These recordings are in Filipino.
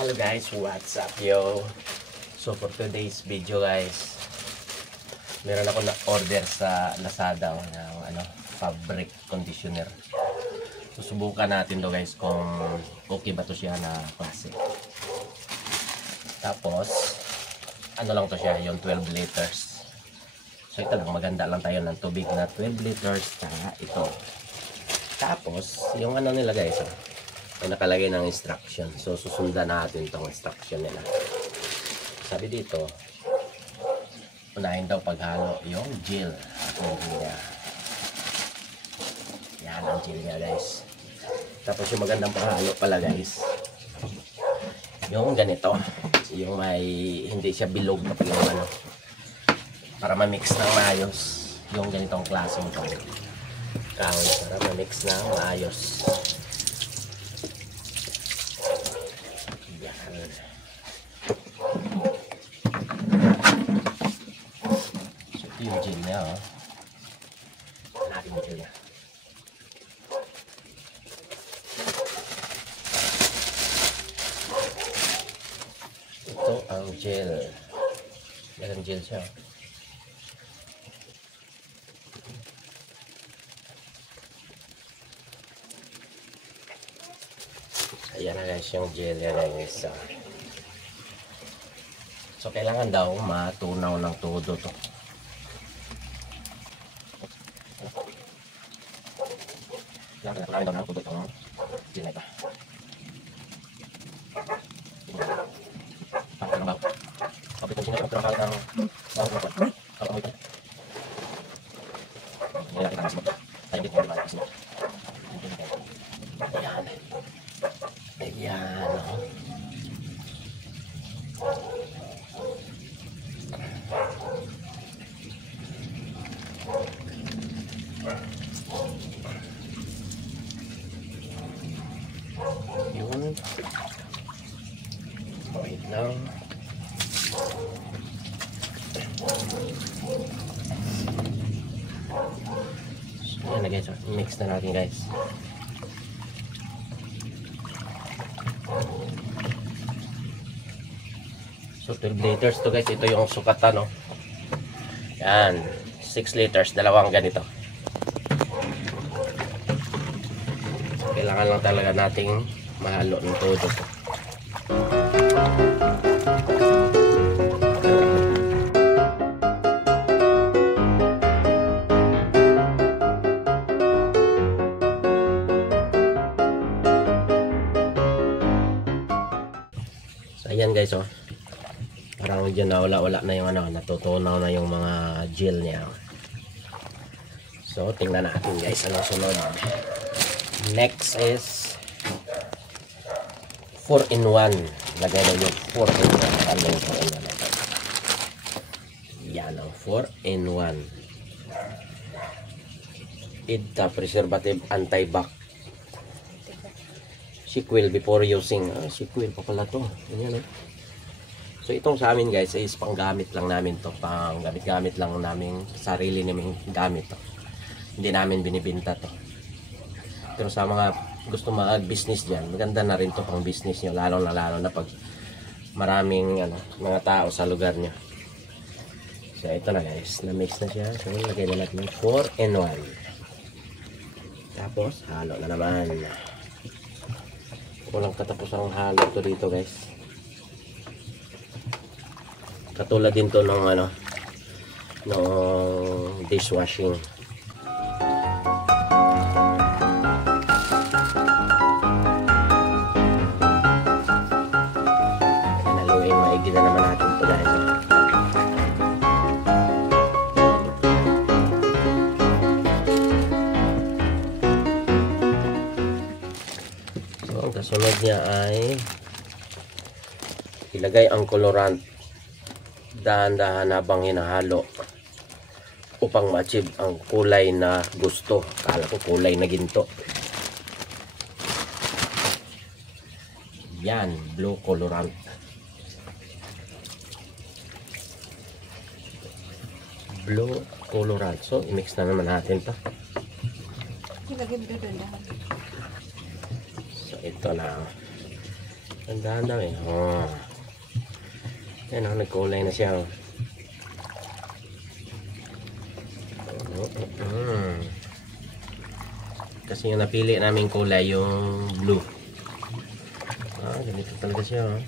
Hello guys, what's up yo? So for today's video guys, meron ako na order sa Lazada ng fabric conditioner. Susubukan natin to guys kung okay ba to siya na klase. Tapos ano lang to siya, yung 12 liters. So ito lang, maganda lang tayo ng tubig na 12 liters kaya ito. Tapos yung ano nila guys, may nakalagay ng instruction. So susundan natin tong instruction nila. Sabi dito, unahin daw paghalo yung gel. Yung gel niya. Yan ang gel niya guys. Tapos yung magandang paghalo pala guys, yung ganito, yung may hindi siya bilog na yung para ma-mix ng maayos. Yung ganitong klaseng kahoy para ma-mix ng maayos. So ito yung gel niya, oh. Hanapin yung gel niya. Ito ang gel. Meron gel siya. Ayan na guys yung gel yan guys. So kailangan daw matunaw ng todo to. Kailangan daw ng todo itong gel na ito. Pakita ng bago. Kapit ang sinasya magtrabaho ng bago na kwan. Kapit ang ito. Nilaki ng asmo. Tayo dito ng asmo. Ayan. Ayan. Yun. Wait lang. So, yan na guys. Mix na natin guys. So 12 liters to guys. Ito yung sukatan, no? Yan. 6 liters. Dalawang ganito. Kailangan lang talaga nating mahalo ng todo to. So ayan guys, oh. Parang dyan na wala na yung natutunaw na yung mga gel niya. So tingnan natin guys anong sunod. Next is 4-in-1. Lagay na yung 4-in-1. Ano yung 4-in-1 ito? Yan ang 4-in-1. IDTA preservative anti-bac. Sequel before using. Sequel pa pala to. Yan, eh. So itong sa amin guys is panggamit lang namin to. Pang gamit lang namin. Sarili namin gamit to. Hindi namin binibenta to. Pero sa mga gusto mag-business dyan, maganda na rin to pang business nyo, lalo na pag maraming mga tao sa lugar nyo. So ito na guys, na-mix na siya. So lagay na natin yung 4-in-1. Tapos halo na naman. Walang katapos ang halo to dito guys. Katulad din to ng ng dishwashing. Maigi na naman natin ito guys. So ang kasunod niya ay ilagay ang colorant dahan-dahan habang hinahalo upang ma-achieve ang kulay na gusto. Kala ko kulay na ginto. Yan, blue colorant. Blue colorant. So, i-mix na naman natin to. So, ito na. Tandaan daw eh. Oh. Yan o, nagkulay na siya. Kasi yung napili namin kulay yung blue. Ganito talaga siya.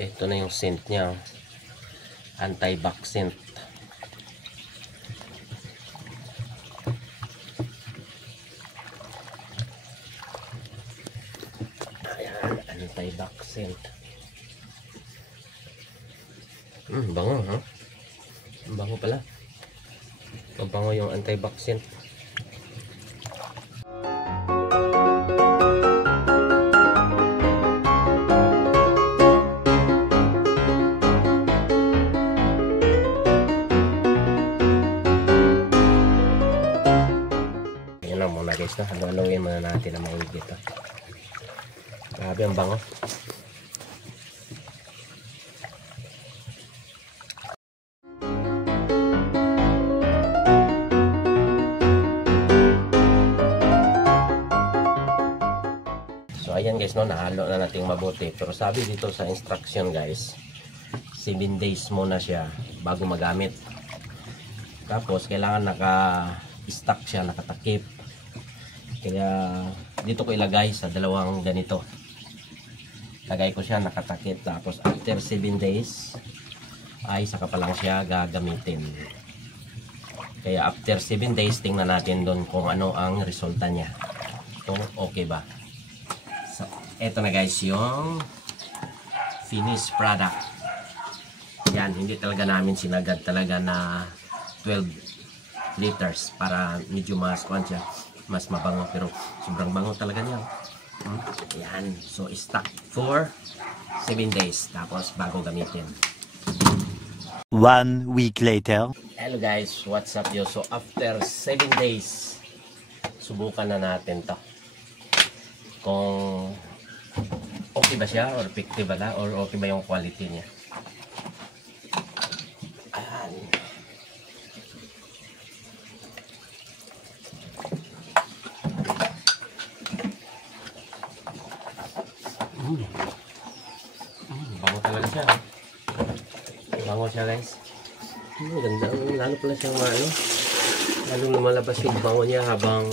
Ito na yung scent niya. Anti-back scent. Ayan, anti-back scent. Bango, ha? Bango pala. Mabango yung anti-back scent. Muna guys, na haluin muna natin na maigit. Grabe ang bango. So ayan guys, no, nahalo na natin mabuti. Pero sabi dito sa instruction guys, 7 days muna siya bago magamit. Tapos kailangan naka-stack siya, nakatakip. Kaya dito ko ilagay sa dalawang ganito. Lagay ko siya nakatakip, tapos after 7 days ay saka pa lang siya gagamitin. Kaya after 7 days tingnan natin doon kung ano ang resulta niya, kung okay ba. So eto na guys yung finished product. Yan, hindi talaga namin sinagad talaga na 12 liters para medyo mas siya, mas mabango, pero sobrang bango talaga niya. Yan, so stock for 7 days tapos bago gamitin. 1 week later. Hello guys, what's up yo? So after 7 days subukan na natin to kung okay ba siya, or effective ba, or okay ba yung quality niya. Bango talaga siya. Bango siya guys. Ganda. Lalo pala siya ano, lalong lumalabas yung bango niya habang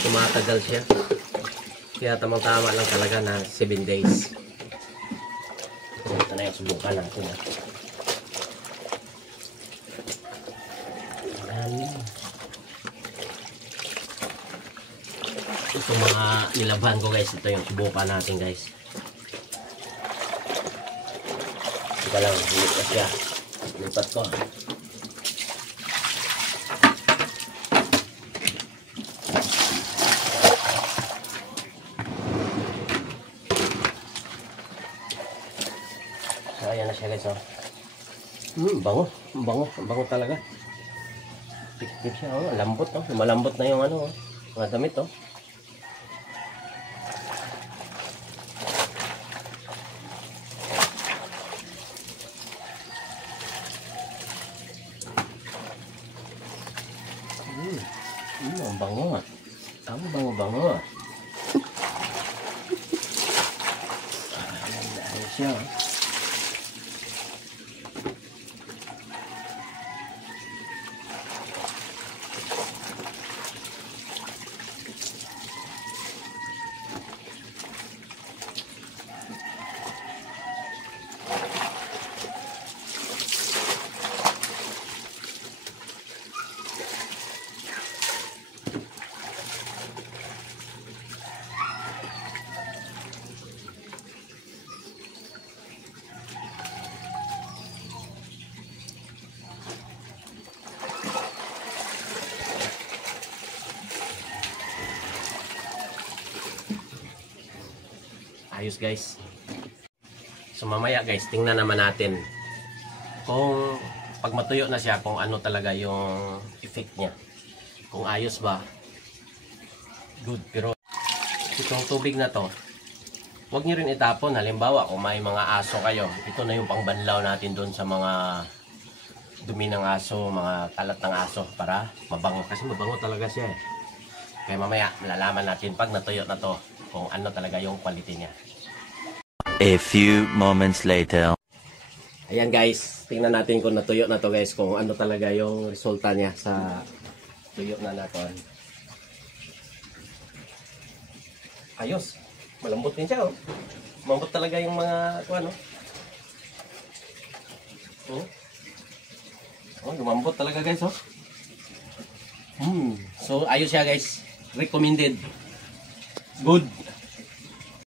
tumatagal siya. Kaya tamang-tama lang talaga na 7 days. Ito na yung subukan natin. Ito mga nilaban ko guys. Ito yung subukan natin guys. Ika lang, lipat siya. Lipat ko. So, ayan na siya guys. Oh. Bango. Bango. Bango talaga. Tik-tik siya. Oh. Lambot. Oh. Malambot na yung ano. Oh. Mga damit. Oh. Ang bango ah. Ang bango-bango ah. Ayan siya. Ayos guys. So mamaya guys, tingnan naman natin kung pag matuyo na siya, kung ano talaga yung effect niya. Kung ayos ba. Good. Pero itong tubig na to, huwag nyo rin itapon. Halimbawa, kung may mga aso kayo, ito na yung pangbanlaw natin doon sa mga dumi ng aso, mga kalat ng aso para mabango. Kasi mabango talaga siya eh. Kaya mamaya, malalaman natin pag natuyo na to kung ano talaga yung quality niya. A few moments later. Ayan guys, tingnan natin kung natuyo na to guys, kung ano talaga yung resulta niya sa tuyo na natin. Ayos, malambot din siya oh. Malambot talaga yung mga ano. Lumambot talaga guys oh. So ayos siya guys, recommended. Good.